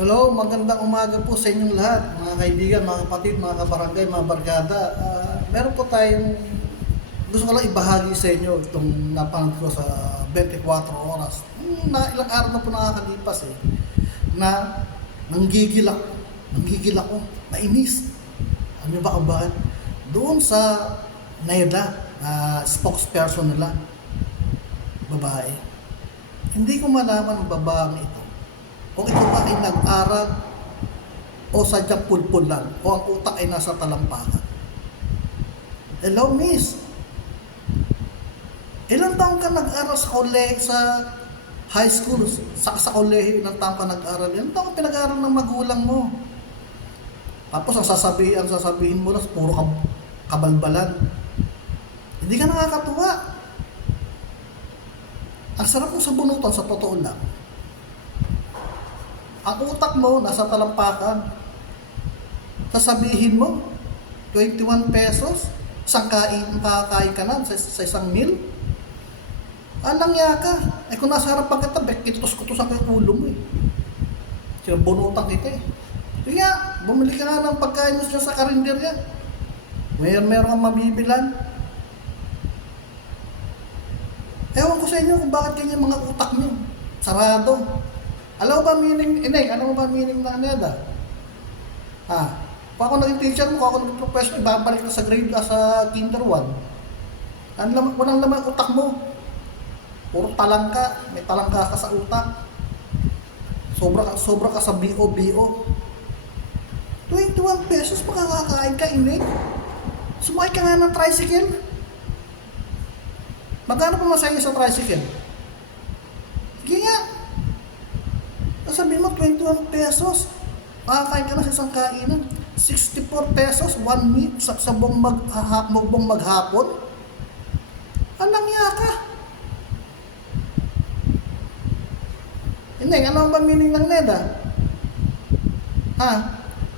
Hello, magandang umaga po sa inyong lahat, mga kaibigan, mga kapatid, mga kabarangay, mga barkada. Meron po tayong gusto ko lang ibahagi sa inyo itong napanood ko sa 24 oras. Ilang araw na po nakakalipas na nanggigil ako, nainis. Ano niyo ba kung bakit? Doon sa NEDA, spokesperson nila, babae. Hindi ko malaman ang babaeng ito kung ito ba ay nag-aral o sadyang pulpul lang o ang utak ay nasa talampakan. Hello, miss. Ilang taong ka nag-aral sa high school, sa kolehiyo, ilang taong ka nag-aral? Ilang taong pinag-aral ng magulang mo? Tapos ang sasabihin mo na puro kabalbalan. Hindi ka nakakatuwa. Ang sarap mo sa bunutan, sa totoo lang. Ang utak mo nasa talampakan. Sasabihin mo, 21 pesos, makakain ka na sa isang meal. Alang ya ka. Kung nasa harapan kita, kitos-kutos ako yung ulo mo Sinabunutan kita Sige nga, bumili ka nga ng pagkain mo siya sa karinderya. Meron kang mabibilan. Ewan ko sa inyo kung bakit ganyan mga utak niyo. Sarado. Alam mo ba meaning, alam mo ba meaning ng NEDA? Kung ako naging teacher mo, kung ako naging professor, ibabalik ka sa grade sa kinder 1. Walang laman utak mo. Puro talangka, may talangka ka sa utak. Sobra ka sa BO. 21 pesos makakakain ka, Sumakay ka nga ng tricycle. Magkano pa masaya sa tricycle? Sige nga. Sabihin mo, 21 pesos. Makakain ka na sa isang kainan. 64 pesos, 1 meal sa buong maghapon. Anong niya ka? Ano ba meaning ng NEDA?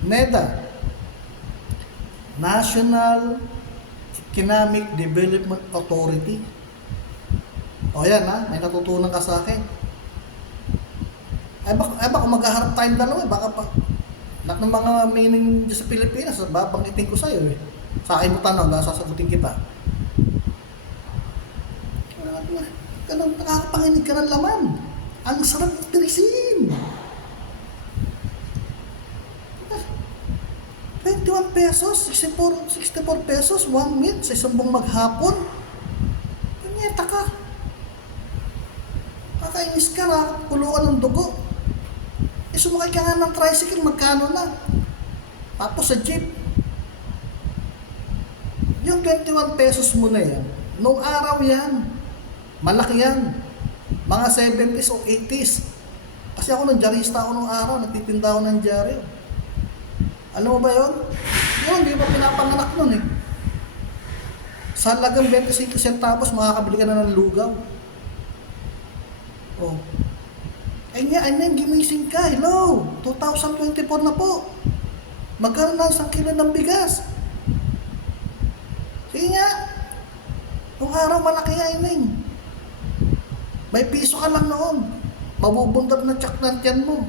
NEDA. National Economic Development Authority. O yan may natutunan ka sa akin. Baka maghaharap tayong dalawa baka pa lahat ng mga meaning sa Pilipinas babanggitin ko sa'yo sa akin mo tanong, sasagutin kita. Ganun, nakakapanginig ka ng laman. Ang sarap itirisin. 21 pesos, 64 pesos, 1 meal sa isang buong maghapon. Punyeta ka. Kakainis ka, nakakapuluan ng dugo. Sumakay ka nga ng tricycle, magkano na? Tapos sa jeep. Yung 21 pesos mo na yan, noong araw yan, malaki yan. Mga 70s o 80s. Kasi ako dyarista ako noong araw, nagtitinda ako ng dyaryo. Alam mo ba yun? Yun, hindi pa pinapanganak nun Sa halagang 25 centavos, makakabili ka na ng lugaw. Gimising ka. Hello, 2024 na po. Magkano na isang kilo ng bigas? Sige nga. Nung araw malaki May piso ka lang noon. Mabubundad na tsak ng tiyan mo.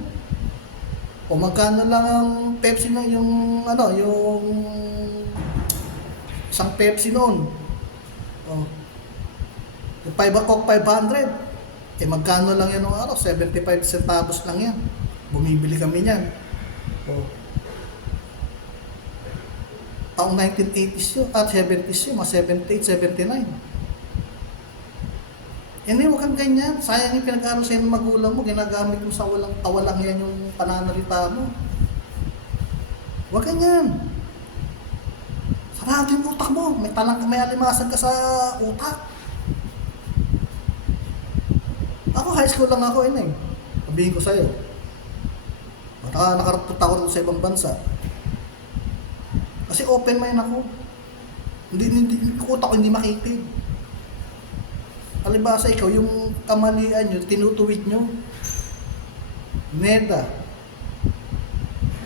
O magkano lang ang Pepsi na yung isang Pepsi noon. Yung Coke 500. Magkano lang yan nung araw? 75 centavos lang yan. Bumibili kami niyan. Taong 1980s yun, at 70s yun, mga 78, 79. Huwag kang ganyan. Sayang yung pinag-aaral sa'yo ng magulang mo, ginagamit mo sa walang tawalang yan yung pananalita mo. Huwag ganyan. Sarado yung utak mo. May alimasan ka sa utak. Ako, high school lang ako, Sabihin ko sa'yo. Nakaratot ako sa ibang bansa. Kasi open mind ako. Hindi utak ko hindi makitig. Alibasa ikaw, yung kamalian nyo, tinutuwid nyo. NEDA.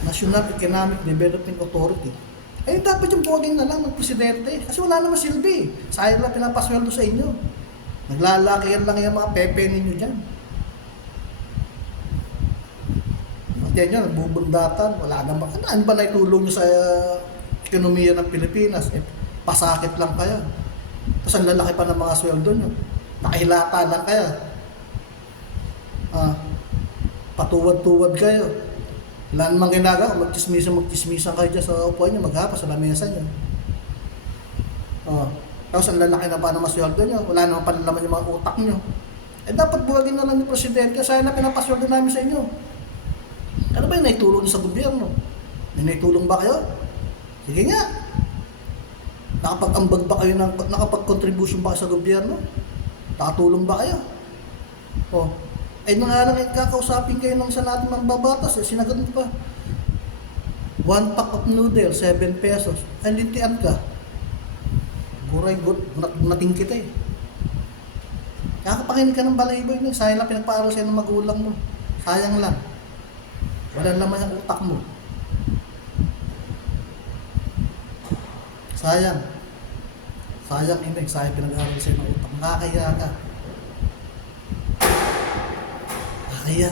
National Economic Development Authority. Dapat yung poging na lang ng presidente. Kasi wala naman silbi. Sayang lang pinapasweldo sa inyo. Naglalakihan lang yung mga pepe ninyo dyan. Tingnan nyo, nagbubundatan, wala naman. Ano ba naitulong nyo sa ekonomiya ng Pilipinas? Eh, pasakit lang kaya. Tapos ang lalaki pa ng mga sweldo nyo. Nakahilata lang kaya. Patuwad-tuwad kayo. Wala namang ginagawa, magchismisan kayo dyan sa upuan nyo, maghapa sa lamesa nyo. Tapos ang lalaki na pa ng masweldo nyo, wala namang panalaman yung mga utak nyo. Eh dapat buwagin na lang yung presidente, saya na pinapasweldo namin sa inyo. Ano ba yung naitulong nyo sa gobyerno? May naitulong ba kayo? Sige nga. Nakapag-ambag ba kayo, nakapag-contribution ba kayo sa gobyerno? Nakatulong ba kayo? Eh nung nga lang kakausapin kayo ng isa natin mambabatas, sinagot mo pa. 1 pack of noodles, 7 pesos. Ay, lintian ka. Guray, nating kita eh. Kakapakinig ka ng balahiboy mo, sayang lang pinagpaaral sa'yo ng magulang mo. Sayang lang. Wala naman yung utak mo. Sayang. Sayang inig, sayang pinag-aaral sa'yo ng utak. Nakakaya ka. Nakakaya.